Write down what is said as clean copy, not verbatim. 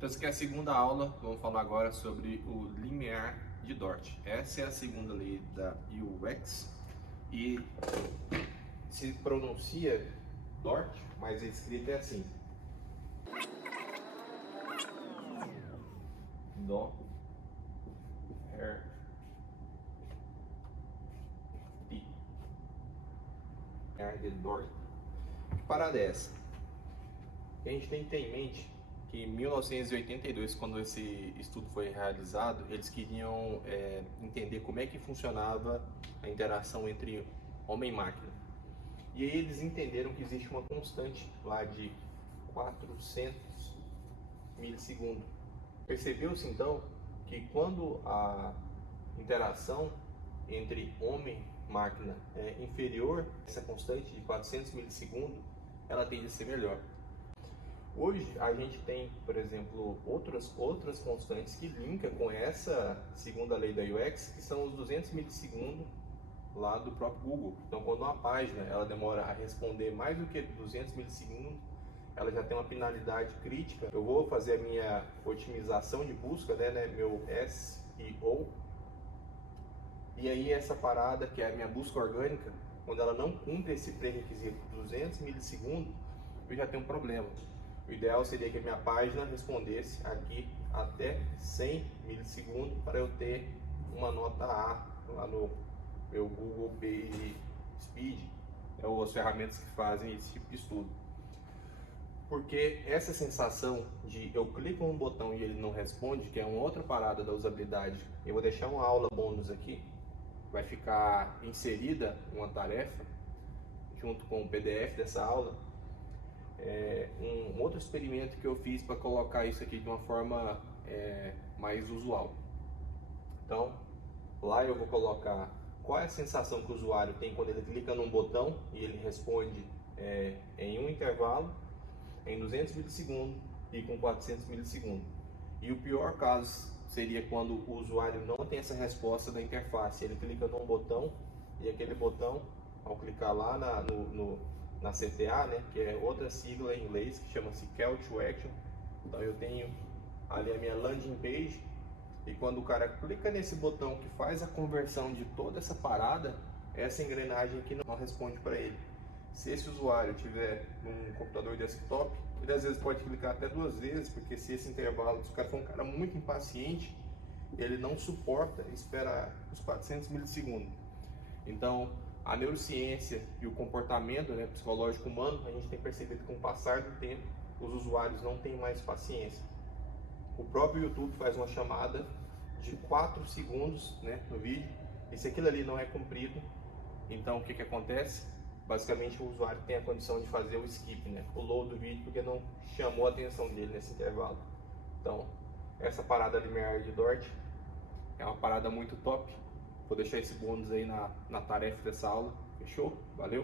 Então, essa aqui é a segunda aula. Vamos falar agora sobre o limiar de Dort. Essa é a segunda lei da UX e se pronuncia Dort, mas a escrita é assim: Dó, Ré, Ti. Limiar de Dort. Que parada é essa? A gente tem que ter em mente que em 1982, quando esse estudo foi realizado, eles queriam entender como é que funcionava a interação entre homem e máquina. E aí eles entenderam que existe uma constante lá de 400 milissegundos. Percebeu-se então que quando a interação entre homem e máquina é inferior a essa constante de 400 milissegundos, ela tende a ser melhor. Hoje a gente tem, por exemplo, outras constantes que linkam com essa segunda lei da UX, que são os 200 milissegundos lá do próprio Google. Então, quando uma página ela demora a responder mais do que 200 milissegundos, ela já tem uma penalidade crítica. Eu vou fazer a minha otimização de busca, né, meu SEO, e aí essa parada, que é a minha busca orgânica, quando ela não cumpre esse pré-requisito de 200 milissegundos, eu já tenho um problema. O ideal seria que a minha página respondesse aqui até 100 milissegundos para eu ter uma nota A lá no meu Google Page Speed, ou as ferramentas que fazem esse tipo de estudo. Porque essa sensação de eu clico um botão e ele não responde, que é uma outra parada da usabilidade, eu vou deixar uma aula bônus aqui, vai ficar inserida uma tarefa junto com o PDF dessa aula. Um outro experimento que eu fiz para colocar isso aqui de uma forma mais usual. Então, lá eu vou colocar qual é a sensação que o usuário tem quando ele clica num botão e ele responde em um intervalo, em 200 milissegundos e com 400 milissegundos. E o pior caso seria quando o usuário não tem essa resposta da interface. Ele clica num botão e aquele botão, ao clicar lá na CTA, né, que é outra sigla em inglês que chama-se Call to Action. Então eu tenho ali a minha landing page e quando o cara clica nesse botão que faz a conversão de toda essa parada, essa engrenagem aqui não responde para ele. Se esse usuário tiver num computador desktop, ele às vezes pode clicar até 2 vezes, porque se esse intervalo, se o cara for um cara muito impaciente, ele não suporta esperar os 400 milissegundos. Então, a neurociência e o comportamento, né, psicológico humano, a gente tem percebido que com o passar do tempo, os usuários não têm mais paciência. O próprio YouTube faz uma chamada de 4 segundos, né, no vídeo, e se aquilo ali não é cumprido, então o que acontece? Basicamente o usuário tem a condição de fazer o skip, né, pulou do vídeo porque não chamou a atenção dele nesse intervalo. Então, essa parada limiar de Dort é uma parada muito top. Vou deixar esse bônus aí na tarefa dessa aula. Fechou? Valeu!